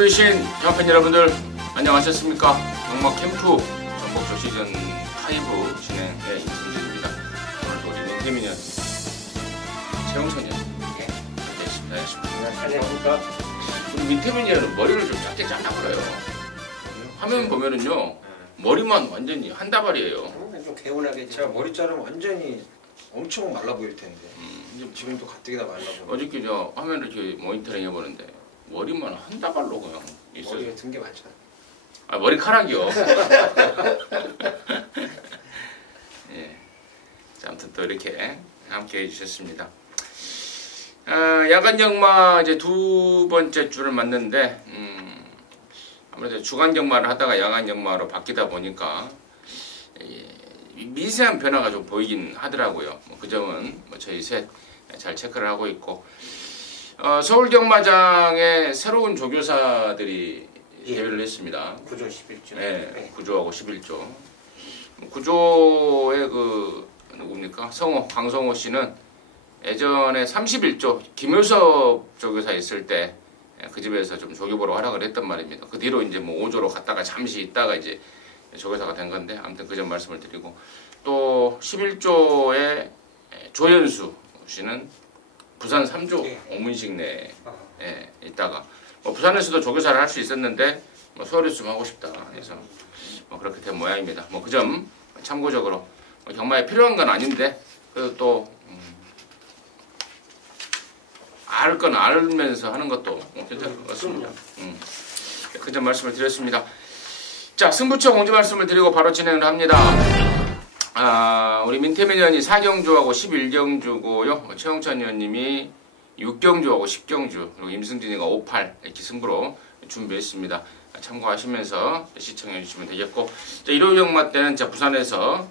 준비해주신 경합팬 여러분들 안녕하셨습니까? 경마 캠프 전복조 시즌 5 진행의 임승진입니다. 오늘도 우리 민태민이 최영천이 안녕하십니까? 우리 민태민이는 머리를 좀 작게 잘라버려요. 화면 보면은요 머리만 완전히 한 다발이에요. 좀 개운하게 제가 머리 자르면 완전히 엄청 말라 보일 텐데 지금도 가뜩이나 말라 보여. 어저께 저 화면을 이렇게 모니터링 해보는데 머리만 한 다발로 그냥 있어요. 머리에 든 게 많잖아. 아 머리카락이요. 예. 자, 아무튼 또 이렇게 함께 해주셨습니다. 야간 경마 이제 두 번째 주를 맞는데 아무래도 주간 경마를 하다가 야간 경마로 바뀌다 보니까 미세한 변화가 좀 보이긴 하더라고요. 그 점은 저희 셋 잘 체크를 하고 있고 서울 경마장에 새로운 조교사들이 데뷔를 했습니다. 구조 11조. 네, 구조하고 11조. 구조의 그 누굽니까? 강성호 씨는 예전에 31조 김효섭 조교사 있을 때 그 집에서 좀 조교보러 활약을 했단 말입니다. 그 뒤로 이제 뭐 5조로 갔다가 잠시 있다가 이제 조교사가 된 건데 아무튼 그 점 말씀을 드리고 또 11조의 조연수 씨는 부산 3조 오문식내에 있다가 뭐 부산에서도 조교사를 할 수 있었는데 뭐 서울에서 좀 하고 싶다 그래서 뭐 그렇게 된 모양입니다. 뭐 그 점 참고적으로 경마에 필요한 건 아닌데 그래도 또 알 건 알면서 하는 것도 괜찮을 것 같습니다. 그 점 말씀을 드렸습니다. 자, 승부처 공지 말씀을 드리고 바로 진행을 합니다. 우리 민태민 의원이 4경주하고 11경주고요. 최영찬 의원님이 6경주하고 10경주, 그리고 임승진이가 5, 8 이렇게 승부로 준비했습니다. 참고하시면서 시청해 주시면 되겠고, 자, 일요일 경마 때는 부산에서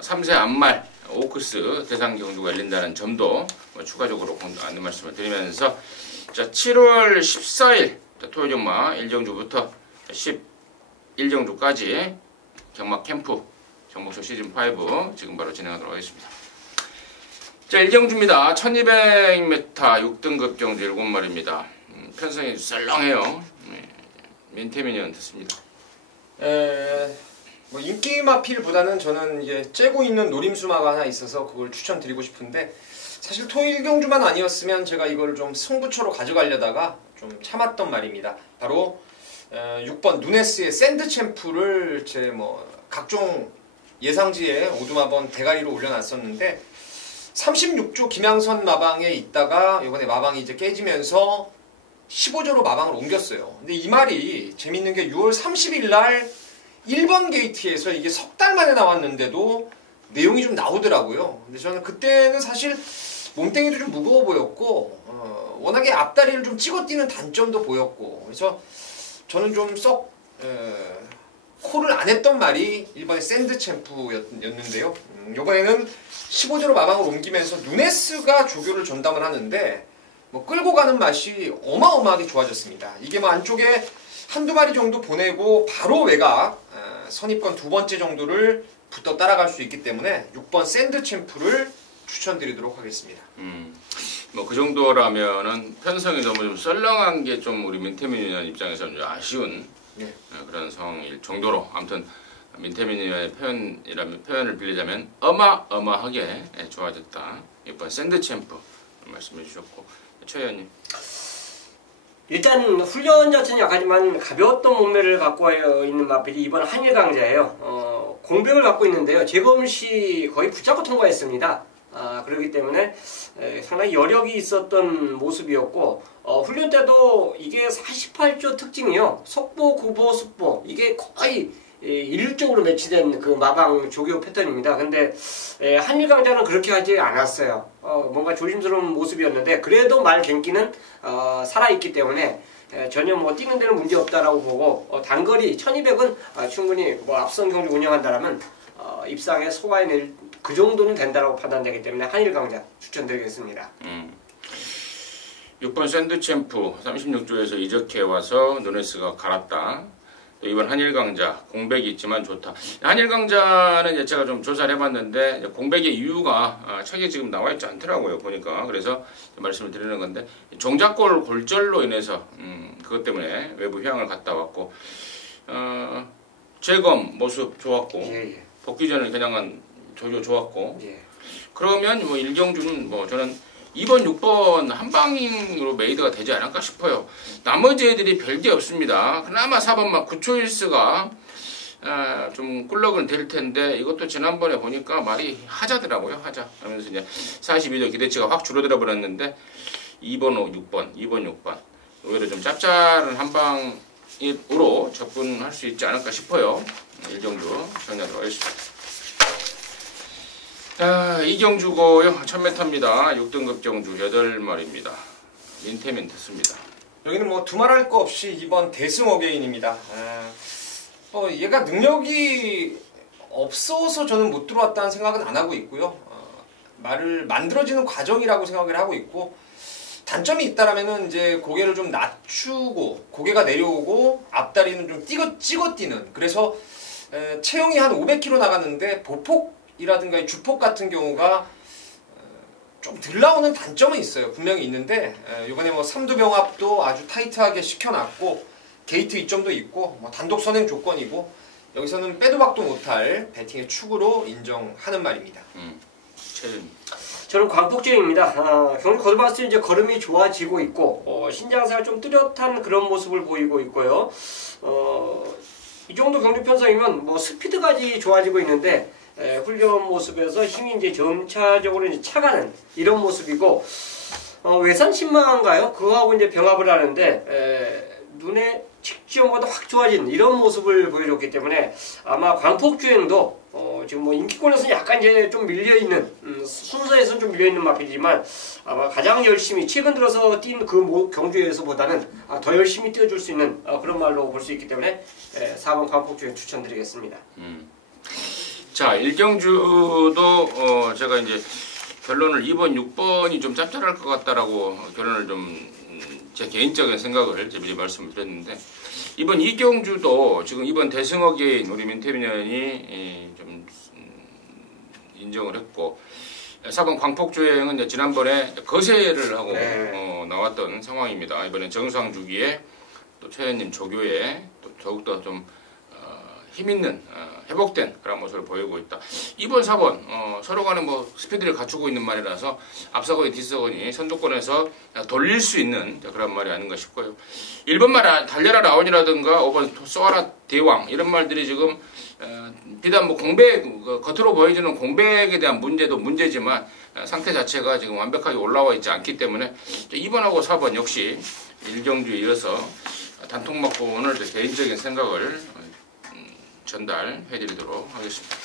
3세 암말 오크스 대상 경주가 열린다는 점도 추가적으로 안내 말씀을 드리면서, 자, 7월 14일 토요일 경마 1경주부터 11경주까지 경마 캠프 전복조 시즌5 지금 바로 진행하도록 하겠습니다. 자, 1경주입니다. 1200m 6등급 경주 7마리입니다. 편성이 썰렁해요. 민태민이 형 됐습니다. 뭐 인기 마필보다는 저는 이제 째고 있는 노림수마가 하나 있어서 그걸 추천드리고 싶은데 사실 토요일 경주만 아니었으면 제가 이걸 좀 승부처로 가져가려다가 좀 참았던 말입니다. 바로 6번 누네스의 샌드 챔프를 제 뭐 각종 예상지에 오두마번 대가리로 올려놨었는데 36조 김양선 마방에 있다가 이번에 마방이 이제 깨지면서 15조로 마방을 옮겼어요. 근데 이 말이 재밌는 게 6월 30일 날 1번 게이트에서 이게 석 달 만에 나왔는데도 내용이 좀 나오더라고요. 근데 저는 그때는 사실 몸뚱이도 좀 무거워 보였고 워낙에 앞다리를 좀 찍어 뛰는 단점도 보였고 그래서 저는 좀 썩 콜을 안 했던 말이 이번에 샌드 챔프였는데요. 이번에는 15조로 마방을 옮기면서 누네스가 조교를 전담을 하는데 뭐 끌고 가는 맛이 어마어마하게 좋아졌습니다. 이게 뭐 안쪽에 한두 마리 정도 보내고 바로 외곽 선입권 두 번째 정도를 붙어 따라갈 수 있기 때문에 6번 샌드 챔프를 추천드리도록 하겠습니다. 뭐 그 정도라면은 편성이 너무 좀 썰렁한 게 좀 우리 민태민 의원 입장에서는 좀 아쉬운 그런 상황일 정도로 아무튼 민태민 의원의 표현을 빌리자면 어마어마하게 좋아졌다. 이번 샌드 챔프 말씀해 주셨고 최 의원님. 일단 훈련 자체는 약하지만 가벼웠던 몸매를 갖고 있는 마필이 이번 한일강자예요. 공백을 갖고 있는데요. 재검 시 거의 붙잡고 통과했습니다. 그렇기 때문에 상당히 여력이 있었던 모습이었고 훈련 때도 이게 48조 특징이요. 속보, 구보, 숙보 이게 거의 일률적으로 매치된 그 마방 조교 패턴입니다. 근데 한일강자는 그렇게 하지 않았어요. 뭔가 조심스러운 모습이었는데 그래도 말 갱기는 살아있기 때문에 전혀 뭐 뛰는 데는 문제 없다라고 보고 단거리 1200은 충분히 뭐 앞선 경주 운영한다라면 입상에 소화해낼 그 정도는 된다라고 판단되기 때문에 한일강자 추천드리겠습니다. 6번 샌드 챔프 36조에서 이적해 와서 누네스가 갈았다. 또 이번 한일강자 공백이 있지만 좋다. 한일강자는 이제 제가 좀 조사를 해봤는데 공백의 이유가 책에 지금 나와 있지 않더라고요. 보니까. 그래서 말씀을 드리는 건데 종잣골 골절로 인해서 그것 때문에 외부 휴양을 갔다 왔고 재검 모습 좋았고 예, 예. 복귀 전에 그냥 한 조조 좋았고 예. 그러면 뭐 일경주는 뭐 저는 2번, 6번 한방으로 메이드가 되지 않을까 싶어요. 나머지 애들이 별게 없습니다. 그나마 4번만 구초일스가 좀 꿀럭은 될 텐데 이것도 지난번에 보니까 말이 하자더라고요. 하자 하면서 이제 42도 기대치가 확 줄어들어 버렸는데 2번, 6번, 2번, 6번 오히려 좀 짭짤한 한방으로 접근할 수 있지 않을까 싶어요. 일경주 시청자들 하겠습니다. 이경주고요. 1000m입니다. 6등급 경주 8마리입니다. 민테민트습니다. 여기는 뭐 두말할 거 없이 이번 대승 어게인입니다. 얘가 능력이 없어서 저는 못 들어왔다는 생각은 안 하고 있고요. 말을 만들어지는 과정이라고 생각을 하고 있고 단점이 있다라면은 이제 고개를 좀 낮추고 고개가 내려오고 앞다리는 좀 찍어 뛰는 그래서 체형이 한 500kg 나갔는데 보폭이라든가 주폭 같은 경우가 좀 덜 나오는 단점은 있어요. 분명히 있는데 이번에 뭐 삼두병합도 아주 타이트하게 시켜놨고 게이트 이점도 있고 뭐 단독 선행 조건이고 여기서는 빼도 박도 못할 배팅의 축으로 인정하는 말입니다. 저는 광폭주행입니다. 경주 거듭봤을 때 이제 걸음이 좋아지고 있고 신장사가 좀 뚜렷한 그런 모습을 보이고 있고요. 이 정도 경주 편성이면 뭐 스피드까지 좋아지고 있는데 훈련 모습에서 힘이 이제 점차적으로 이제 차가는 이런 모습이고 외산 신망인가요? 그거하고 이제 병합을 하는데 눈에 직전보다 확 좋아진 이런 모습을 보여줬기 때문에 아마 광폭주행도 지금 뭐 인기권에서는 약간 이제 좀 밀려있는 순서에서는 좀 밀려있는 마필이지만 아마 가장 열심히 최근 들어서 뛴 그 경주에서보다는 더 열심히 뛰어줄 수 있는 그런 말로 볼 수 있기 때문에 4번 광폭주행 추천드리겠습니다. 자, 일경주도 제가 이제 결론을 2번, 6번이 좀 짭짤할 것 같다라고 결론을 좀 제 개인적인 생각을 미리 말씀을 드렸는데 이번 이경주도 지금 이번 대승어게인 우리 민태민연이 좀 인정을 했고 4번 광폭주행은 이제 지난번에 거세를 하고 나왔던 상황입니다. 이번엔 정상주기에 또 최현님 조교에 또 더욱더 좀 힘있는 회복된 그런 모습을 보이고 있다. 2번, 4번 서로 간에 뭐 스피드를 갖추고 있는 말이라서 앞서거니 뒤서거니 선두권에서 돌릴 수 있는 그런 말이 아닌가 싶고요. 1번 말 달려라 라온이라든가 5번 쏘아라 대왕 이런 말들이 지금 비단 뭐 공백 겉으로 보여지는 공백에 대한 문제도 문제지만 상태 자체가 지금 완벽하게 올라와 있지 않기 때문에 2번하고 4번 역시 일경주에 이어서 단통 맞고 오늘 개인적인 생각을 전달해드리도록 하겠습니다.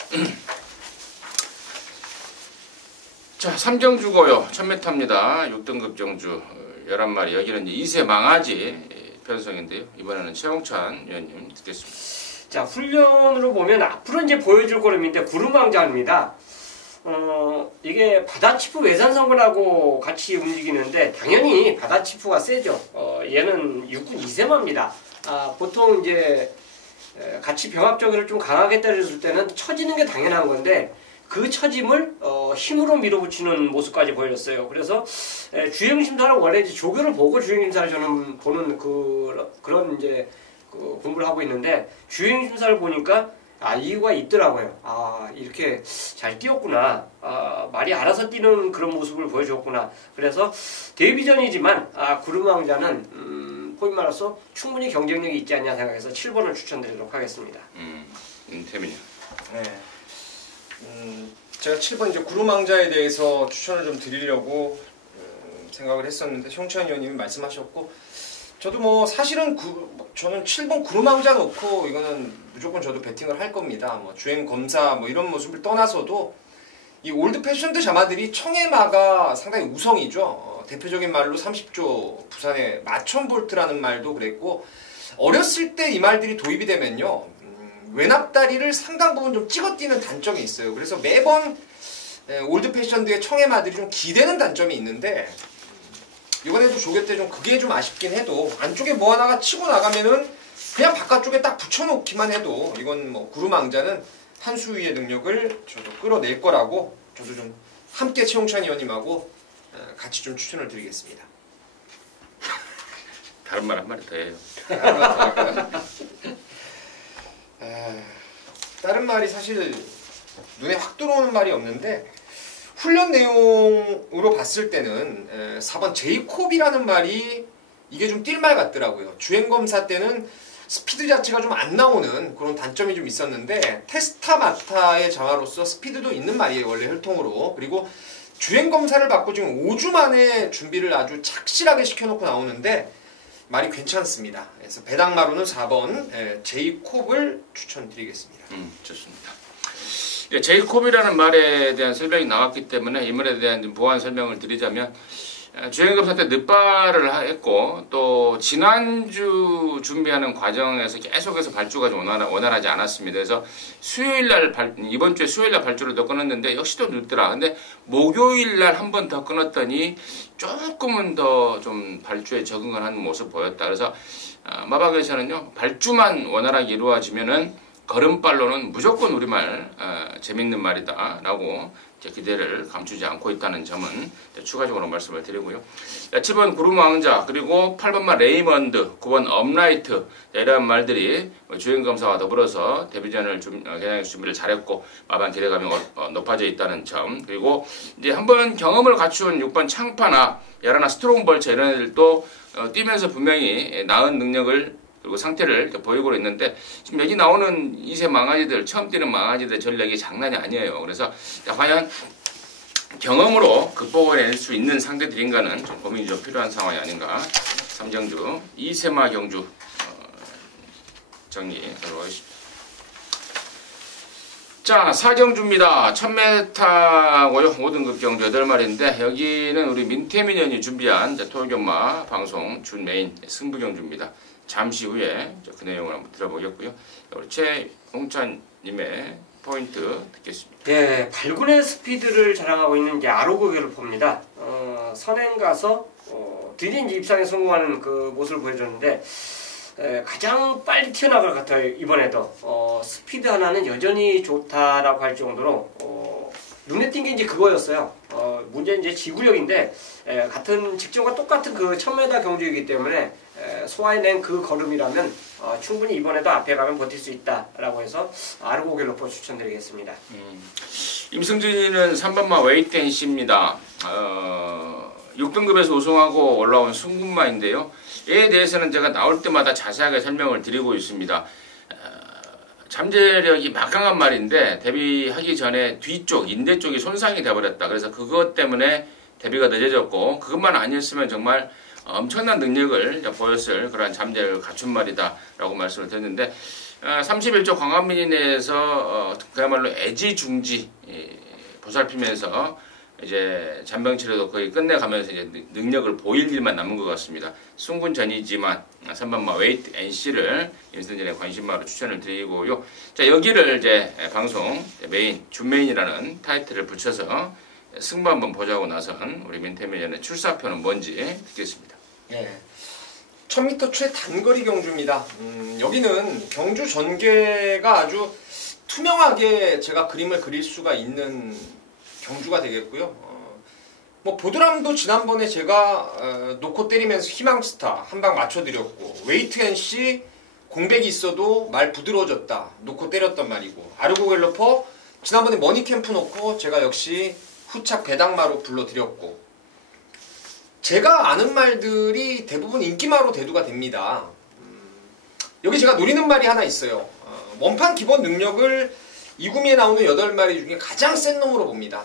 자, 3경주고요. 1000m입니다. 6등급 경주 11마리. 여기는 이제 2세 망아지 편성인데요. 이번에는 최홍찬 위원님 듣겠습니다. 자, 훈련으로 보면 앞으로 이제 보여줄 걸음인데 구름왕자입니다. 이게 바다치프 외산성분하고 같이 움직이는데 당연히 바다치프가 세죠. 얘는 육군 2세마입니다. 보통 이제 같이 병합적으로 좀 강하게 때려줄 때는 처지는 게 당연한 건데 그 처짐을 힘으로 밀어붙이는 모습까지 보였어요. 그래서 주행심사를 원래 이제 조교를 보고 주행심사를 저는 보는 그런 이제 공부를 하고 있는데 주행심사를 보니까 이유가 있더라고요. 이렇게 잘 뛰었구나. 말이 알아서 뛰는 그런 모습을 보여줬구나. 그래서 데뷔전이지만 구름왕자는 포인 말로써 충분히 경쟁력이 있지 않냐 생각해서 7번을 추천드리도록 하겠습니다. 태민이. 네. 제가 7번 이제 구름왕자에 대해서 추천을 좀 드리려고 생각을 했었는데 홍찬 의원님이 말씀하셨고 저도 뭐 사실은 저는 7번 구름왕자 놓고 이거는 무조건 저도 배팅을 할 겁니다. 뭐 주행 검사 뭐 이런 모습을 떠나서도 이 올드 패션드 자마들이 청해마가 상당히 우성이죠. 대표적인 말로 30조 부산의 마천볼트라는 말도 그랬고 어렸을 때 이 말들이 도입이 되면요 외납다리를 상당 부분 좀 찍어뛰는 단점이 있어요. 그래서 매번 올드 패션드의 청해마들이 좀 기대는 단점이 있는데 이번에도 조교 때 좀 그게 좀 아쉽긴 해도 안쪽에 뭐 하나가 치고 나가면은 그냥 바깥쪽에 딱 붙여놓기만 해도 이건 뭐 구름왕자는 한수위의 능력을 저도 끌어낼 거라고 저도 좀 함께 최홍찬 의원님하고 같이 좀 추천을 드리겠습니다. 다른 말 한 마디 더 해요. 다른 말이 사실 눈에 확 들어오는 말이 없는데 훈련 내용으로 봤을 때는 4번 제이콥이라는 말이 이게 좀 뛸 말 같더라고요. 주행검사 때는 스피드 자체가 좀 안 나오는 그런 단점이 좀 있었는데 테스타마타의 장화로서 스피드도 있는 말이에요. 원래 혈통으로. 그리고 주행검사를 받고 지금 5주 만에 준비를 아주 착실하게 시켜놓고 나오는데 말이 괜찮습니다. 그래서 배당마루는 4번 제이콥을 추천드리겠습니다. 좋습니다. 제이콥이라는 말에 대한 설명이 나왔기 때문에 이 말에 대한 보완 설명을 드리자면 주행검사 때 늦발을 했고 또 지난주 준비하는 과정에서 계속해서 발주가 좀 원활하지 않았습니다. 그래서 이번 주에 수요일날 발주를 더 끊었는데 역시 또 늦더라. 근데 목요일날 한 번 더 끊었더니 조금은 더 좀 발주에 적응을 하는 모습 보였다. 그래서 마박에서는요 발주만 원활하게 이루어지면은 걸음발로는 무조건 우리말 재밌는 말이다 라고 기대를 감추지 않고 있다는 점은 추가적으로 말씀을 드리고요. 7번 구름왕자 그리고 8번마 레이먼드 9번 업라이트 이런 말들이 주행검사와 더불어서 데뷔전을 개장해서 준비를 잘했고 마방 기대감이 높아져 있다는 점 그리고 이제 한번 경험을 갖춘 6번 창파나 야라나 스트롱벌처 이런 애들도 뛰면서 분명히 나은 능력을 그리고 상태를 보이고 있는데 지금 여기 나오는 2세 망아지들 처음 뛰는 망아지들 전력이 장난이 아니에요. 그래서 과연 경험으로 극복을 낼 수 있는 상대들인가는 좀 고민이 좀 필요한 상황이 아닌가. 삼정주 2세마 경주 정리하도록 하겠습니다. 자, 4경주입니다. 1000m고요. 5등급 경주 8마리인데 여기는 우리 민태민현이 준비한 토요경마 방송 준 메인 승부경주입니다. 잠시 후에 그 내용을 한번 들어보겠고요. 우리 최홍찬님의 포인트 듣겠습니다. 네, 발군의 스피드를 자랑하고 있는 이제 아로그 갤러퍼입니다. 선행 가서 드디어 이제 입상에 성공하는 그 모습을 보여줬는데 가장 빨리 튀어나갈 것 같아요. 이번에도 스피드 하나는 여전히 좋다라고 할 정도로 눈에 띈 게 이제 그거였어요. 문제는 이제 지구력인데 같은 직전과 똑같은 그 1000m 경주이기 때문에 소화해낸 그 걸음이라면 충분히 이번에도 앞에 가면 버틸 수 있다라고 해서 아르고 갤러퍼 추천드리겠습니다. 임승진이는 3번마 웨이트앤씨입니다. 6등급에서 우승하고 올라온 승군마인데요. 이에 대해서는 제가 나올 때마다 자세하게 설명을 드리고 있습니다. 잠재력이 막강한 말인데 데뷔하기 전에 뒤쪽 인대 쪽이 손상이 돼버렸다. 그래서 그것 때문에 데뷔가 늦어졌고 그것만 아니었으면 정말 엄청난 능력을 보였을 그러한 잠재력을 갖춘 말이다 라고 말씀을 드렸는데 31조 광안민이 내에서 그야말로 애지중지 보살피면서 이제 잔병치료도 거의 끝내가면서 이제 능력을 보일 일만 남은 것 같습니다. 승군 전이지만 3번마 웨이트 NC를 임승진의 관심마로 추천을 드리고요. 자, 여기를 이제 방송 메인, 준메인이라는 타이틀을 붙여서 승부 한번 보자고 나선 우리 민태민의 출사표는 뭔지 듣겠습니다. 네. 1000m 최단거리 경주입니다. 여기는 경주 전개가 아주 투명하게 제가 그림을 그릴 수가 있는 경주가 되겠고요. 뭐 보드람도 지난번에 제가 놓고 때리면서 희망스타 한 방 맞춰드렸고 웨이트 NC 공백이 있어도 말 부드러워졌다 놓고 때렸던 말이고 아르고 갤러퍼 지난번에 머니캠프 놓고 제가 역시 후착 배당마로 불러드렸고 제가 아는 말들이 대부분 인기마로 대두가 됩니다. 여기 제가 노리는 말이 하나 있어요. 원판 기본 능력을 이 구미에 나오는 8마리 중에 가장 센 놈으로 봅니다.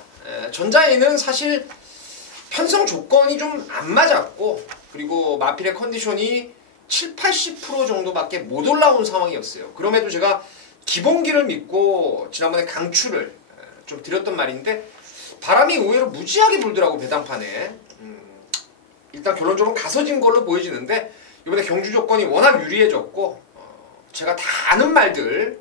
전자에는 사실 편성 조건이 좀 안 맞았고 그리고 마필의 컨디션이 70-80% 정도밖에 못 올라온 상황이었어요. 그럼에도 제가 기본기를 믿고 지난번에 강추를 좀 드렸던 말인데 바람이 의외로 무지하게 불더라고 배당판에. 일단 결론적으로 가서진 걸로 보여지는데 이번에 경주 조건이 워낙 유리해졌고 제가 다 아는 말들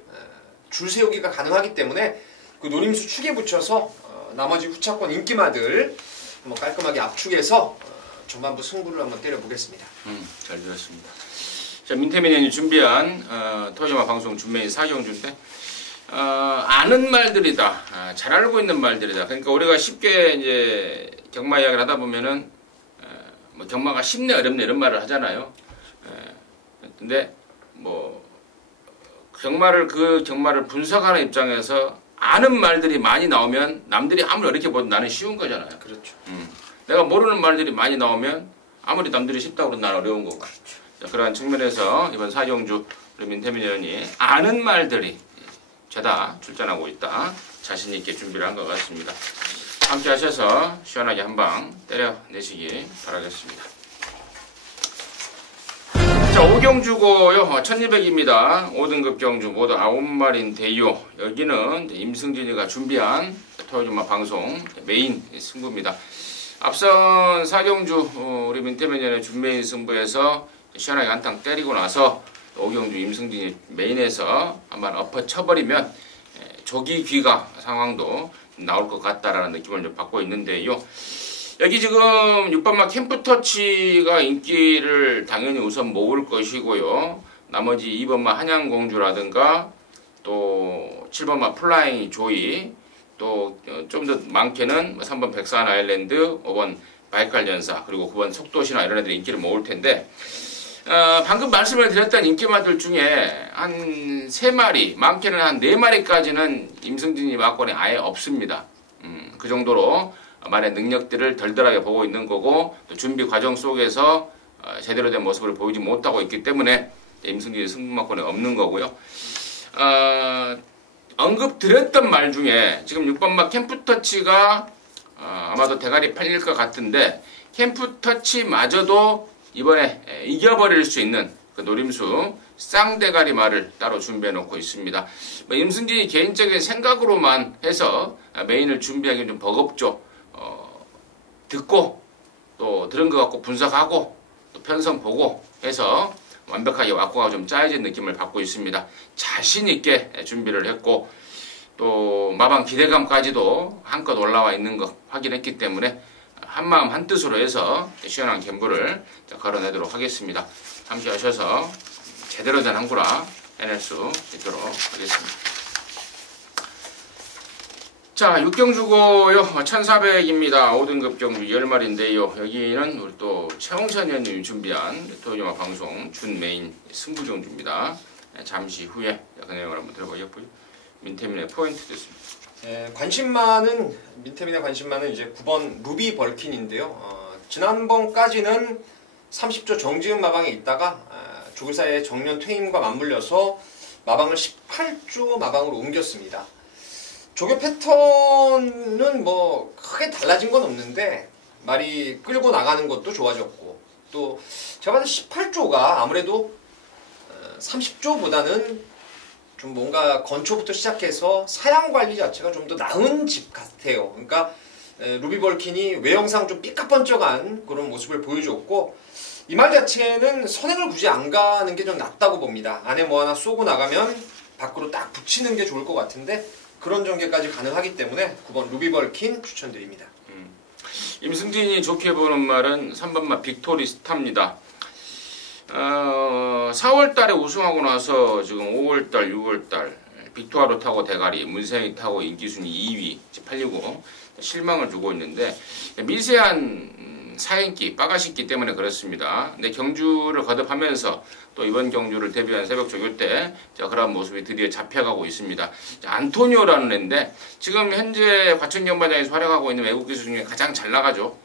줄 세우기가 가능하기 때문에 그 노림수 축에 붙여서 나머지 후차권 인기마들 한번 깔끔하게 압축해서 전반부 승부를 한번 때려보겠습니다. 잘 들었습니다. 자, 민태민 의원이 준비한 토요일마 방송 준메인 4경주인데 아는 말들이다. 잘 알고 있는 말들이다. 그러니까 우리가 쉽게 이제 경마 이야기를 하다 보면은 뭐 경마가 쉽네 어렵네 이런 말을 하잖아요. 근데 뭐 그 경마를 분석하는 입장에서 아는 말들이 많이 나오면 남들이 아무리 어렵게 보도 나는 쉬운 거잖아요. 그렇죠. 내가 모르는 말들이 많이 나오면 아무리 남들이 쉽다고 해도 나는 어려운 거고. 그렇죠. 자, 그러한 측면에서 이번 4경주 우리 민태민 의원이 아는 말들이 죄다 출전하고 있다. 자신 있게 준비를 한 것 같습니다. 함께 하셔서 시원하게 한 방 때려내시기 바라겠습니다. 자, 5경주고요. 1200입니다. 5등급 경주 모두 9마리인데요. 여기는 임승진이가 준비한 토요일마 방송 메인 승부입니다. 앞선 4경주 우리 민태민 의원의 준메인 승부에서 시원하게 한탕 때리고 나서 5경주 임승진이 메인에서 한번 엎어쳐버리면 조기 귀가 상황도 나올 것 같다라는 느낌을 좀 받고 있는데요. 여기 지금 6번마 캠프터치가 인기를 당연히 우선 모을 것이고요. 나머지 2번마 한양공주라든가 또 7번마 플라잉 조이 또 좀 더 많게는 3번 백산 아일랜드, 5번 바이칼 연사 그리고 9번 속도시나 이런 애들이 인기를 모을 텐데 방금 말씀을 드렸던 인기마들 중에 한 3마리, 많게는 한 4마리까지는 임승진이 막권이 아예 없습니다. 그 정도로 만의 능력들을 덜덜하게 보고 있는 거고 또 준비 과정 속에서 제대로 된 모습을 보이지 못하고 있기 때문에 임승진이 승부막권이 없는 거고요. 언급드렸던 말 중에 지금 6번마 캠프터치가 아마도 대가리 팔릴 것 같은데 캠프터치마저도 이번에 이겨버릴 수 있는 그 노림수 쌍대가리 말을 따로 준비해 놓고 있습니다. 임승진이 개인적인 생각으로만 해서 메인을 준비하기는 좀 버겁죠. 듣고 또 들은 것 같고 분석하고 또 편성 보고 해서 완벽하게 왁구가 좀 짜여진 느낌을 받고 있습니다. 자신 있게 준비를 했고 또 마방 기대감까지도 한껏 올라와 있는 거 확인했기 때문에 한마음 한뜻으로 해서 시원한 갬블을 걸어내도록 하겠습니다. 함께 하셔서 제대로 된 한구라 해낼 수 있도록 하겠습니다. 자, 6경주고요. 1400입니다. 5등급 경주 10마리인데요. 여기는 우리 또 최홍찬 의원님이 준비한 토요일마 방송 준 메인 승부 경주입니다. 잠시 후에 그 내용을 한번 들어보겠고요. 민태민의 포인트 됐습니다. 민태민의 관심 많은 이제 9번 루비 벌킨인데요. 지난번까지는 30조 정지은 마방에 있다가 죽을 사이에 정년 퇴임과 맞물려서 마방을 18조 마방으로 옮겼습니다. 조교 패턴은 뭐 크게 달라진 건 없는데 말이 끌고 나가는 것도 좋아졌고 또 제가 봐도 18조가 아무래도 30조보다는 좀 뭔가 건초부터 시작해서 사양 관리 자체가 좀 더 나은 집 같아요. 그러니까 루비 벌킨이 외형상 좀 삐까뻔쩍한 그런 모습을 보여줬고 이 말 자체는 선행을 굳이 안 가는 게 좀 낫다고 봅니다. 안에 뭐 하나 쏘고 나가면 밖으로 딱 붙이는 게 좋을 것 같은데 그런 전개까지 가능하기 때문에 9번 루비 벌킨 추천드립니다. 임승진이 좋게 보는 말은 3번마 빅토리 스타입니다. 4월달에 우승하고 나서 지금 5월달, 6월달 빅토아로 타고 대가리, 문생이 타고 인기순위 2위, 팔리고 실망을 주고 있는데 미세한 사인기, 빠가시기 때문에 그렇습니다. 근데 경주를 거듭하면서 또 이번 경주를 데뷔한 새벽 조교 때 그런 모습이 드디어 잡혀가고 있습니다. 안토니오라는 애인데 지금 현재 과천경마장에서 활약하고 있는 외국 기수 중에 가장 잘 나가죠.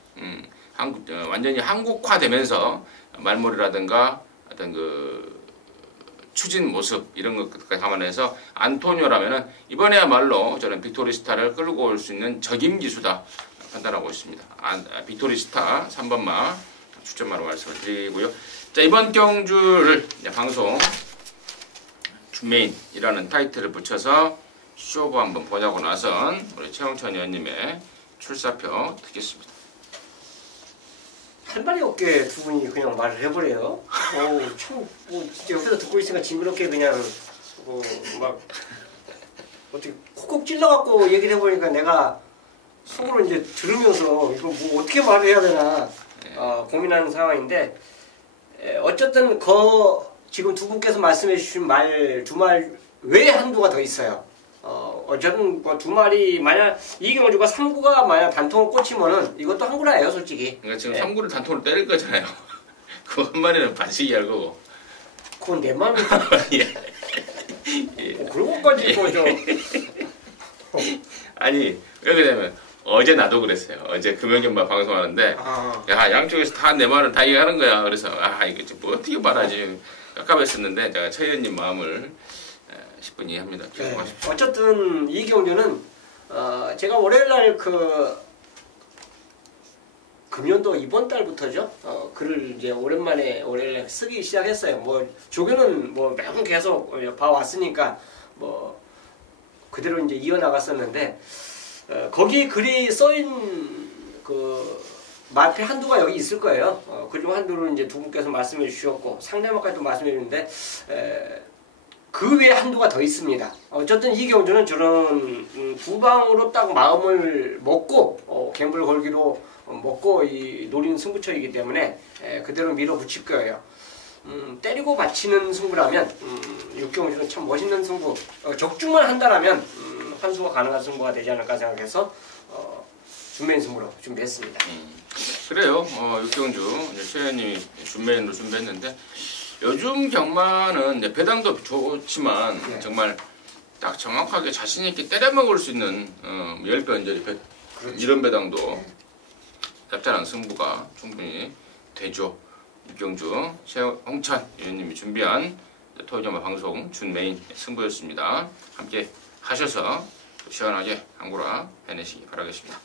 완전히 한국화되면서 말머리라든가 어떤 그 추진 모습 이런 것까지 감안해서 안토니오라면은 이번에야말로 저는 빅토리스타를 끌고 올 수 있는 적임 기수다 판단하고 있습니다. 빅토리스타 3번마 추천마로 말씀을 드리고요. 자, 이번 경주를 방송 준메인이라는 타이틀을 붙여서 쇼부 한번 보자고 나선 우리 최홍천 의원님의 출사표 듣겠습니다. 한 발이 없게 두 분이 그냥 말을 해버려요. 참, 진짜 옆에서 듣고 있으니까 징그럽게 그냥, 막, 어떻게 콕콕 찔러갖고 얘기를 해보니까 내가 속으로 이제 들으면서 이거 뭐 어떻게 말을 해야 되나, 고민하는 상황인데, 어쨌든 지금 두 분께서 말씀해 주신 두 말 외에 한두가 더 있어요. 저는 뭐 두 마리 만약 이경주가 3구가 만약 단통을 꽂히면은 이것도 한구라예요, 솔직히. 그러니까 지금 3구를 단통으로 때릴 거잖아요. 그 한 마리는 반칙이 할 거고. 그건 내 마음이. 예. 그런 것까지 저. 아니 왜 그러냐면 어제 나도 그랬어요. 어제 금요경마 방송하는데 야 양쪽에서 다 내 말을 다 얘기하는 거야. 그래서 이거 뭐 어떻게 말하지 깝깝했었는데 제가 최 의원님 마음을 10분 이해합니다. 네. 어쨌든 이경주는 제가 월요일날 금년도 이번 달부터죠. 글을 이제 오랜만에 월요일에 쓰기 시작했어요. 뭐 조교는 뭐 매번 계속 봐왔으니까 뭐 그대로 이제 이어나갔었는데 거기 글이 써인 그 마필 한두가 여기 있을 거예요. 그중 한두를 이제 두 분께서 말씀해 주셨고 상대방까지도 말씀해 주는데 그 외에 한두가 더 있습니다. 어쨌든 이경주는 저는 두 방으로 딱 마음을 먹고 갬블 걸기로 먹고 이 노린 승부처이기 때문에 그대로 밀어붙일 거예요. 때리고 받치는 승부라면 육경주는 참 멋있는 승부. 적중만 한다라면 한 수가 가능한 승부가 되지 않을까 생각해서 준메인 승부로 준비했습니다. 그래요. 육경주 최 의원님이 준메인으로 준비했는데 요즘 경마는 이제 배당도 좋지만 네. 정말 딱 정확하게 자신 있게 때려 먹을 수 있는 10배 언저리 그렇죠. 이런 배당도 짭짤한 승부가 충분히 되죠. 육경주 최홍찬 의원님이 준비한 토요일경마 방송 준메인 승부였습니다. 함께 하셔서 시원하게 한구라 해내시기 바라겠습니다.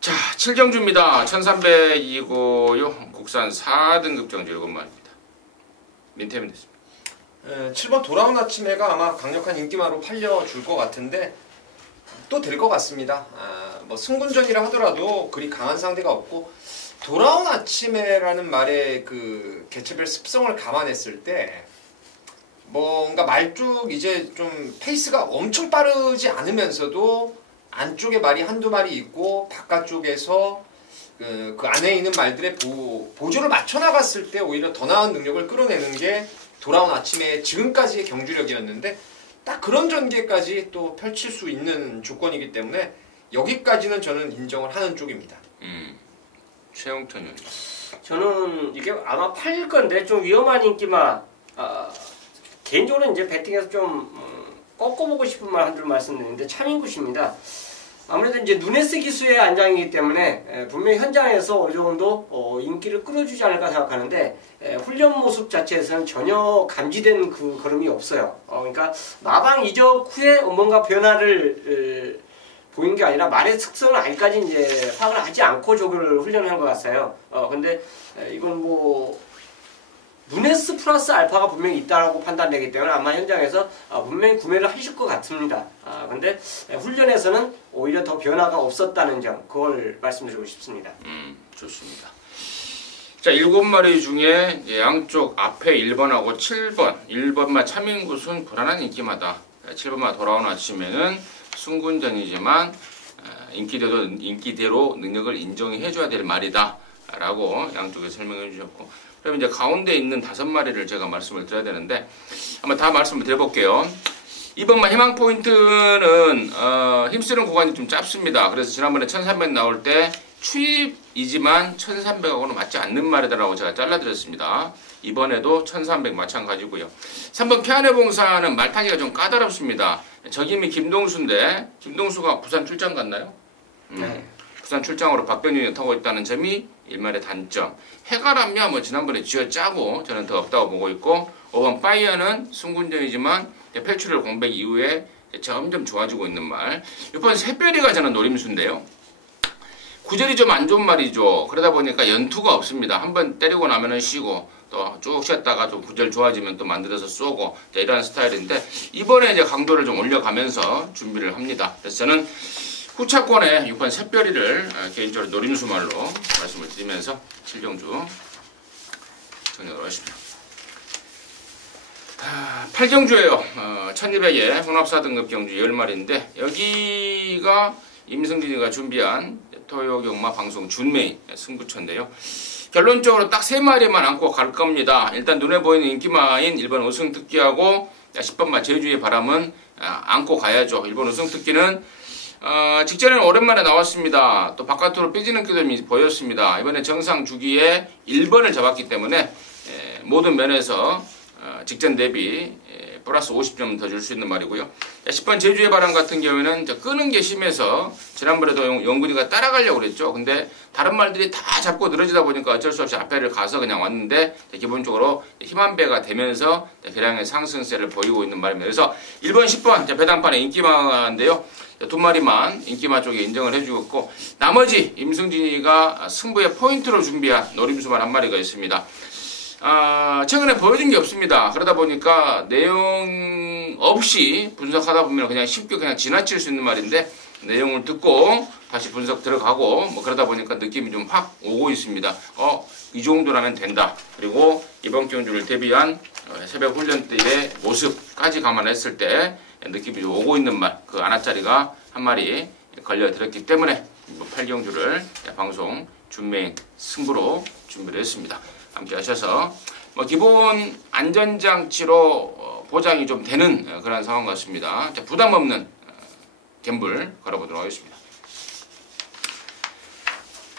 자, 7경주입니다. 1300이고요. 국산 4등급 경주 7마리입니다. 민태민 됐습니다. 7번 돌아온 아침에가 아마 강력한 인기마로 팔려줄 것 같은데 또 될 것 같습니다. 뭐 승군전이라 하더라도 그리 강한 상대가 없고 돌아온 아침에라는 말의 그 개체별 습성을 감안했을 때 뭔가 말쭉 이제 좀 페이스가 엄청 빠르지 않으면서도 안쪽에 말이 한두 마리 있고 바깥쪽에서 그 안에 있는 말들의 보조를 맞춰 나갔을 때 오히려 더 나은 능력을 끌어내는 게 돌아온 아침에 지금까지의 경주력이었는데 딱 그런 전개까지 또 펼칠 수 있는 조건이기 때문에 여기까지는 저는 인정을 하는 쪽입니다. 최홍천 의원님. 저는 이게 아마 팔릴 건데 좀 위험한 인기만 개인적으로 이제 배팅에서 좀 꺾어보고 싶은 말 한 줄 말씀드리는데 차민굿입니다. 아무래도 이제 누네스 기수의 안장이기 때문에 분명히 현장에서 어느 정도 인기를 끌어주지 않을까 생각하는데 훈련 모습 자체에서는 전혀 감지된 그 걸음이 없어요. 그러니까 마방 이적 후에 뭔가 변화를 보인 게 아니라 말의 특성을 아직까지 이제 파악을 하지 않고 조교를 훈련한 것 같아요. 근데 이건 뭐 누네스 플러스 알파가 분명히 있다고 판단되기 때문에 아마 현장에서 분명히 구매를 하실 것 같습니다. 근데 훈련에서는 오히려 더 변화가 없었다는 점, 그걸 말씀드리고 싶습니다. 좋습니다. 자, 7마리 중에 양쪽 앞에 1번하고 7번, 1번마 차민굿은 불안한 인기마다 7번마 돌아온 아침에는 승군전이지만 인기대로 능력을 인정해줘야 될 말이다 라고 양쪽에 설명해 주셨고, 그럼 이제 가운데 있는 5마리를 제가 말씀을 드려야 되는데 한번 다 말씀을 드려볼게요. 이번만 희망 포인트는 힘쓰는 구간이 좀 짧습니다. 그래서 지난번에 1300 나올 때 추입이지만 1300하고는 맞지 않는 말이다라고 제가 잘라드렸습니다. 이번에도 1300 마찬가지고요. 3번 피아노 봉사는 말타기가 좀 까다롭습니다. 적임이 김동수인데 김동수가 부산 출장 갔나요? 네. 부산 출장으로 박병준이 타고 있다는 점이 일말의 단점. 해가람야 뭐 지난번에 쥐어짜고 저는 더 없다고 보고 있고, 5번 파이어는 승군전이지만 폐출혈 공백 이후에 점점 좋아지고 있는 말. 6번 새별이가 저는 노림수인데요. 구절이 좀 안 좋은 말이죠. 그러다 보니까 연투가 없습니다. 한번 때리고 나면은 쉬고 또 쭉 쉬었다가 좀 구절 좋아지면 또 만들어서 쏘고 이런 스타일인데, 이번에 이제 강도를 좀 올려가면서 준비를 합니다. 그래서 저는 후차권에 6번 샛별이를 개인적으로 노림수 말로 말씀을 드리면서 7경주 정리를 하십니다. 8경주예요. 1200에 혼합 4등급 경주 10마리인데 여기가 임승진이가 준비한 토요경마 방송 준메인 승부처인데요. 결론적으로 딱 3마리만 안고 갈 겁니다. 일단 눈에 보이는 인기마인 1번 우승특기하고 10번마 제주의 바람은 안고 가야죠. 1번 우승특기는 직전에는 오랜만에 나왔습니다. 또 바깥으로 삐지는 끄듬이 보였습니다. 이번에 정상 주기에 1번을 잡았기 때문에 모든 면에서 직전 대비 플러스 50점 더 줄 수 있는 말이고요. 10번 제주의 바람 같은 경우에는 끄는 게 심해서 지난번에도 영근이가 따라가려고 그랬죠. 근데 다른 말들이 다 잡고 늘어지다 보니까 어쩔 수 없이 앞에를 가서 그냥 왔는데 기본적으로 힘한 배가 되면서 계량의 상승세를 보이고 있는 말입니다. 그래서 1번, 10번 배당판의 인기마인데요. 2마리만 인기마 쪽에 인정을 해주었고 나머지 임승진이가 승부의 포인트로 준비한 노림수만 1마리가 있습니다. 최근에 보여준 게 없습니다. 그러다 보니까 내용 없이 분석하다 보면 그냥 쉽게 그냥 지나칠 수 있는 말인데 내용을 듣고 다시 분석 들어가고 뭐 그러다 보니까 느낌이 좀 확 오고 있습니다. 이 정도라면 된다. 그리고 이번 경주를 대비한 새벽 훈련 때의 모습까지 감안했을 때 느낌이 좀 오고 있는 말, 그 아나짜리가 1마리 걸려들었기 때문에 8경주를 방송 준메인 승부로 준비를 했습니다. 함께 하셔서 기본 안전장치로 보장이 좀 되는 그런 상황 같습니다. 부담 없는 갬블 걸어보도록 하겠습니다.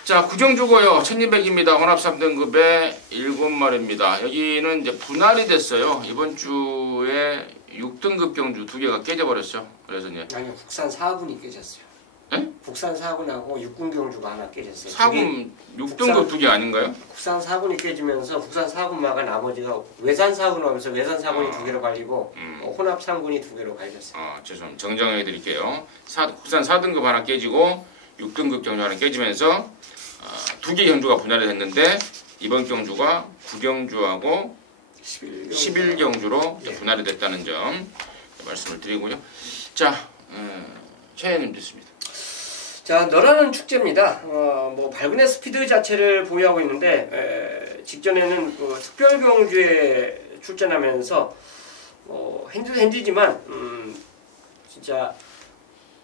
자, 구정주고요. 1200입니다. 혼합 3등급의 7마리입니다. 여기는 이제 분할이 됐어요. 이번 주에 6등급 경주 2개가 깨져버렸죠. 그래서 이제 아니요, 국산 4군이 깨졌어요. 네? 국산 4군하고 6군 경주가 하나 깨졌어요. 4군 6등급 2개 아닌가요? 국산 4군이 깨지면서 국산 4군마가 나머지가 외산 4군으로 하면서 외산 4군이 2개로 갈리고 혼합 3군이 2개로 갈렸어요. 죄송합니다. 정정해 드릴게요. 국산 4등급 하나 깨지고 6등급 경주 하나 깨지면서 2개 경주가 분할이 됐는데 이번 경주가 9경주하고 11경주로 분할이 됐다는 점 말씀을 드리고요. 자, 최혜님 됐습니다. 자, 너라는 축제입니다. 발근의 스피드 자체를 보유하고 있는데 직전에는 그 특별 경주에 출전하면서 핸디지만 진짜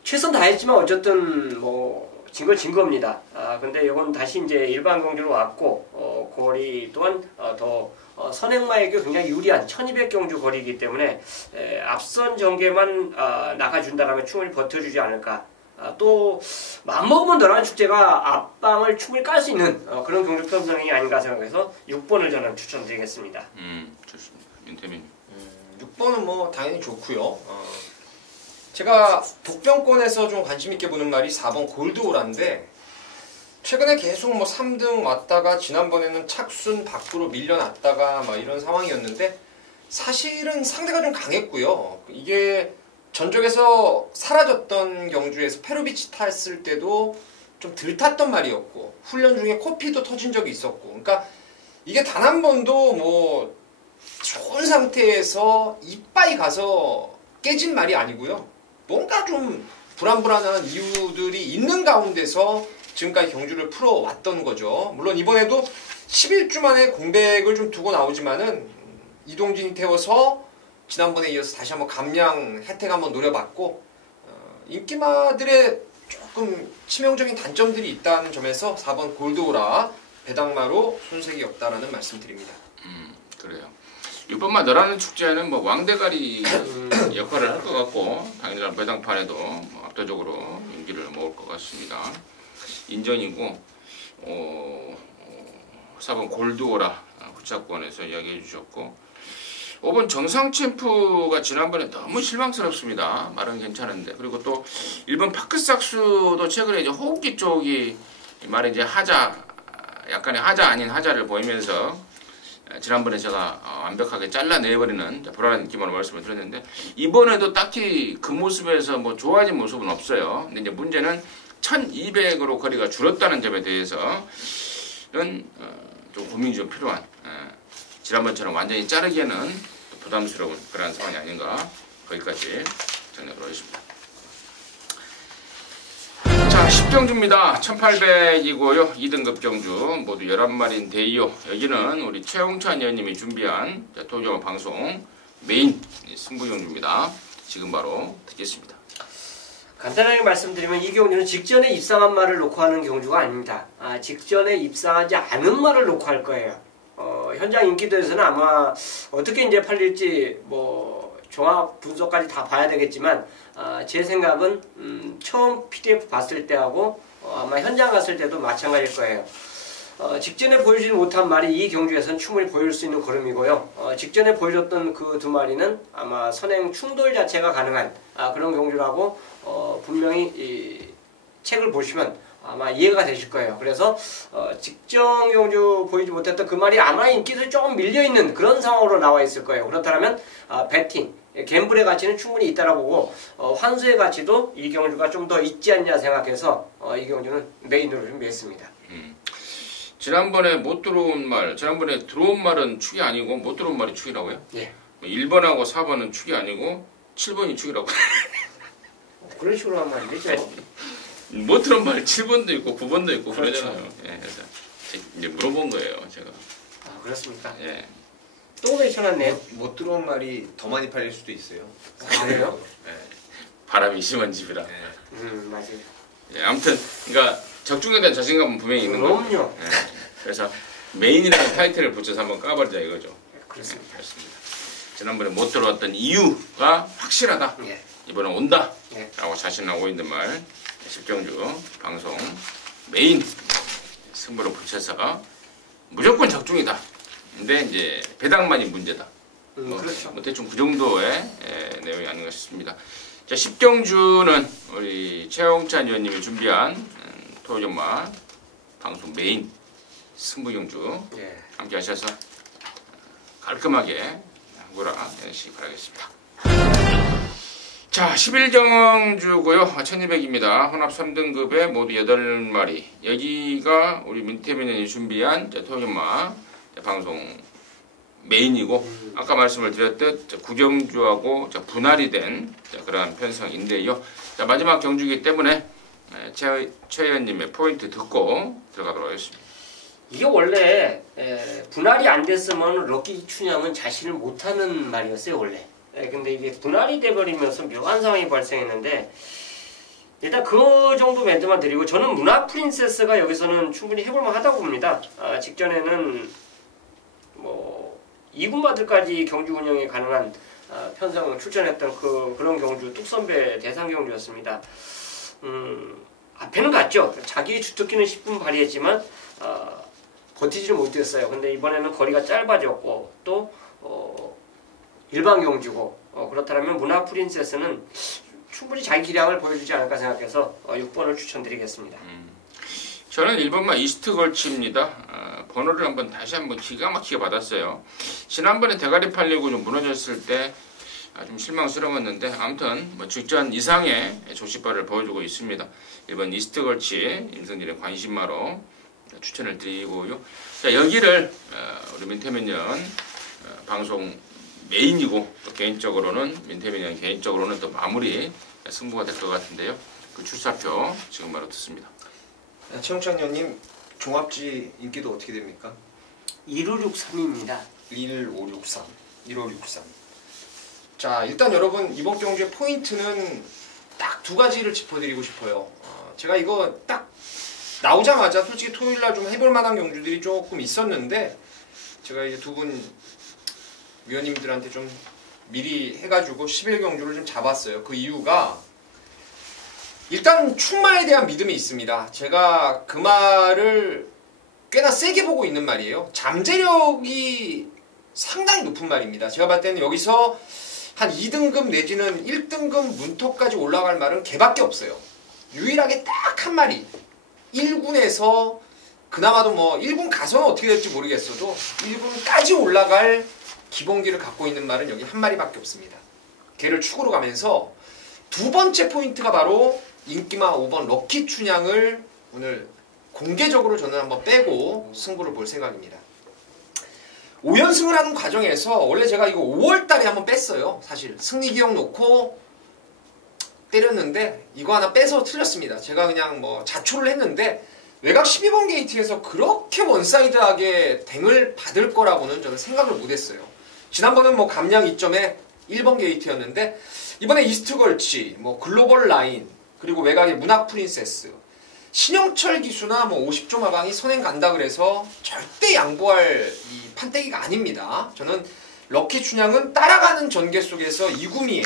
최선 다했지만 어쨌든 진 건 진 겁니다. 근데 이건 다시 이제 일반 경주로 왔고 거리 또한 더 선행마에게 굉장히 유리한 1200경주 거리이기 때문에 앞선 전개만 나가준다라면 충분히 버텨주지 않을까. 또 맘먹으면 너라는 축제가 앞방을 충분히 깔 수 있는 그런 경주 편성이 아닌가 생각해서 6번을 저는 추천드리겠습니다. 좋습니다. 윤태민. 6번은 당연히 좋고요. 제가 독병권에서 좀 관심 있게 보는 말이 4번 골드오라인데 최근에 계속 3등 왔다가 지난번에는 착순 밖으로 밀려났다가 이런 상황이었는데 사실은 상대가 좀 강했고요. 이게 전적에서 사라졌던 경주에서 페루비치 탔을 때도 좀 덜 탔던 말이었고 훈련 중에 코피도 터진 적이 있었고 그러니까 이게 단 한 번도 좋은 상태에서 이빠이 가서 깨진 말이 아니고요. 뭔가 좀 불안불안한 이유들이 있는 가운데서 지금까지 경주를 풀어왔던 거죠. 물론 이번에도 11주 만에 공백을 좀 두고 나오지만은 이동진이 태워서 지난번에 이어서 다시 한번 감량 혜택 한번 노려봤고 인기마들의 조금 치명적인 단점들이 있다는 점에서 4번 골드오라 배당마로 손색이 없다라는 말씀드립니다. 그래요. 6번마 너라는 축제는 왕대가리 역할을 할 것 같고 당연히 배당판에도 압도적으로 인기를 모을 것 같습니다. 인정이고 4번 골드오라 후차권에서 이야기해 주셨고 5번 정상 챔프가 지난번에 너무 실망스럽습니다. 말은 괜찮은데 그리고 또 1번 파크삭스도 최근에 이제 호흡기 쪽이 말에 이제 약간의 하자 아닌 하자를 보이면서 지난번에 제가 완벽하게 잘라내버리는 불안한 느낌으로 말씀을 드렸는데 이번에도 딱히 그 모습에서 좋아진 모습은 없어요. 근데 이제 문제는 1200으로 거리가 줄었다는 점에 대해서는 좀 고민이 좀 필요한 지난번처럼 완전히 자르기에는 부담스러운 그런 상황이 아닌가 거기까지 정리하도록 하겠습니다. 자, 10경주입니다. 1800이고요. 2등급 경주 모두 11마리인 데이오. 여기는 우리 최홍찬 의원님이 준비한 토요일 방송 메인 승부 경주입니다. 지금 바로 듣겠습니다. 간단하게 말씀드리면 이 경주는 직전에 입상한 말을 놓고 하는 경주가 아닙니다. 직전에 입상하지 않은 말을 놓고 할 거예요. 현장 인기도에서는 아마 어떻게 이제 팔릴지 뭐 종합 분석까지 다 봐야 되겠지만 제 생각은 처음 PDF 봤을 때하고 아마 현장 갔을 때도 마찬가지일 거예요. 직전에 보여주지 못한 말이 이 경주에서는 충분히 보일 수 있는 걸음이고요. 직전에 보여줬던 그 두 마리는 아마 선행 충돌 자체가 가능한 그런 경주라고 분명히 이 책을 보시면 아마 이해가 되실 거예요. 그래서 직전 경주 보이지 못했던 그 말이 아마 인기도 조금 밀려있는 그런 상황으로 나와 있을 거예요. 그렇다면 배팅, 갬블의 가치는 충분히 있다라고 보고 환수의 가치도 이 경주가 좀 더 있지 않냐 생각해서 이 경주는 메인으로 준비했습니다. 지난번에 못 들어온 말, 지난번에 들어온 말은 축이 아니고 못 들어온 말이 축이라고요? 예. 1번하고 4번은 축이 아니고 7번이 축이라고. 그런 식으로 하면 안 되죠. 못 들어온 말 7번도 있고 9번도 있고 그렇죠. 그러잖아요. 예, 그래서 이제 물어본 거예요, 제가. 그렇습니까? 예. 또 외쳐놨네요. 못 들어온 말이 더 많이 팔릴 수도 있어요. 그래요? 예. 바람이 심한 집이라. 맞아요. 예, 아무튼 그러니까 적중에 대한 자신감은 분명히 있는 거예요. 그럼요. 예. 그래서 메인이라는 타이틀을 붙여서 한번 까버리자 이거죠. 그렇습니다. 예, 그렇습니다. 지난번에 못 들어왔던 이유가 확실하다. 예. 이번에 온다. 예. 라고 자신하고 있는 말. 십경주 방송 메인 승부를 붙여서 무조건 적중이다. 근데 이제 배당만이 문제다. 그렇죠. 뭐 대충 그 정도의 내용이 아닌가 싶습니다. 자, 십경주는 우리 최홍찬 위원님이 준비한 토요일마 방송 메인 승부경주 예. 함께 하셔서 깔끔하게 하고라 내시기 바라겠습니다. 자, 11경주고요. 1200입니다. 혼합 3등급에 모두 8마리. 여기가 우리 민태민이 준비한 토요일마 방송 메인이고 아까 말씀을 드렸듯 구경주하고 분할이 된 그러한 편성인데요. 자, 마지막 경주이기 때문에 최 의원님의 포인트 듣고 들어가도록 하겠습니다. 이게 원래 분할이 안 됐으면 럭키 춘향은 자신을 못하는 말이었어요 원래. 근데 이게 분할이 돼버리면서 묘한 상황이 발생했는데 일단 그 정도 멘트만 드리고 저는 문화 프린세스가 여기서는 충분히 해볼만 하다고 봅니다. 직전에는 뭐 2군마들까지 경주 운영이 가능한 편성을 출전했던 그런 경주 뚝선배 대상 경주였습니다. 앞에는 갔죠. 자기 주특기는 10분 발휘했지만 버티지를 못했어요. 근데 이번에는 거리가 짧아졌고 또 일반 경주고 그렇다면 문화 프린세스는 충분히 자기 기량을 보여주지 않을까 생각해서 6번을 추천드리겠습니다. 저는 1번만 이스트 걸치입니다. 번호를 다시 한번 기가 막히게 받았어요. 지난번에 대가리 팔리고 좀 무너졌을 때 좀 실망스러웠는데 아무튼 뭐 직전 이상의 조시발을 보여주고 있습니다. 1번 이스트 걸치 임성진의 관심마로 추천을 드리고요. 자, 여기를 우리 민태민연 방송 메인이고 또 개인적으로는 민태민연 개인적으로는 또 마무리 승부가 될 것 같은데요. 그 출사표 지금 바로 듣습니다. 최홍찬 의원님 종합지 인기도 어떻게 됩니까? 1563입니다. 1563. 자, 일단 여러분 이번 경주의 포인트는 딱 두 가지를 짚어드리고 싶어요. 제가 이거 딱 나오자마자 솔직히 토요일날 좀 해볼 만한 경주들이 조금 있었는데 제가 이제 두 분 위원님들한테 좀 미리 해가지고 11경주를 좀 잡았어요. 그 이유가 일단 충마에 대한 믿음이 있습니다. 제가 그 말을 꽤나 세게 보고 있는 말이에요. 잠재력이 상당히 높은 말입니다. 제가 봤을 때는 여기서 한 2등급 내지는 1등급 문턱까지 올라갈 말은 걔밖에 없어요. 유일하게 딱 한 마리 1군에서 그나마도 뭐 1군 가서는 어떻게 될지 모르겠어도 1군까지 올라갈 기본기를 갖고 있는 말은 여기 한 마리밖에 없습니다. 걔를 축으로 가면서 두 번째 포인트가 바로 인기마 5번 럭키 춘향을 오늘 공개적으로 저는 한번 빼고 승부를 볼 생각입니다. 5연승을 하는 과정에서 원래 제가 이거 5월달에 한번 뺐어요. 사실 승리 기억 놓고 때렸는데 이거 하나 빼서 틀렸습니다. 제가 그냥 뭐 자초를 했는데 외곽 12번 게이트에서 그렇게 원사이드하게 댕을 받을 거라고는 저는 생각을 못했어요. 지난번은 뭐 감량 2점에 1번 게이트였는데 이번에 이스트 걸치, 뭐 글로벌 라인, 그리고 외곽의 문학 프린세스, 신영철 기수나 뭐 50조 마방이 선행 간다 그래서 절대 양보할 이 판때기가 아닙니다. 저는 럭키 춘향은 따라가는 전개 속에서 이구미에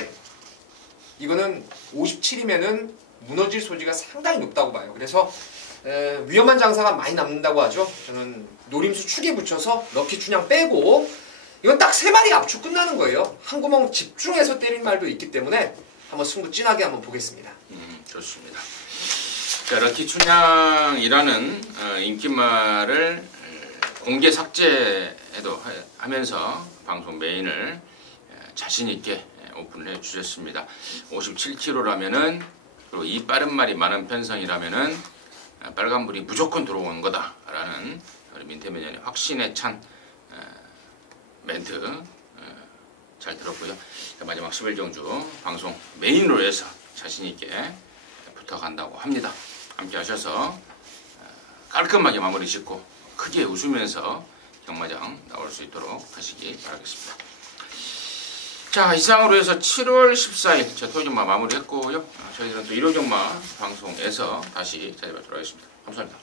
이거는 57이면은 무너질 소지가 상당히 높다고 봐요. 그래서 위험한 장사가 많이 남는다고 하죠. 저는 노림수 축에 붙여서 럭키 춘향 빼고 이건 딱 3마리 압축 끝나는 거예요. 한 구멍 집중해서 때린 말도 있기 때문에 한번 승부 진하게 한번 보겠습니다. 좋습니다. 자, 럭키 춘향이라는 인기말을 공개 삭제도 하면서 방송 메인을 자신 있게 오픈을 해 주셨습니다. 57kg라면은 그리고 이 빠른 말이 많은 편성이라면은 빨간불이 무조건 들어온 거다라는 우리 민태매년의 확신에 찬 멘트 잘 들었고요. 마지막 11경주 방송 메인으로 해서 자신 있게 부탁한다고 합니다. 함께 하셔서 깔끔하게 마무리 짓고 크게 웃으면서 경마장 나올 수 있도록 하시기 바라겠습니다. 자, 이상으로 해서 7월 14일 저 토요일 경마 마무리했고요. 저희들은 또 일요일 경마 방송에서 다시 찾아뵙도록 하겠습니다. 감사합니다.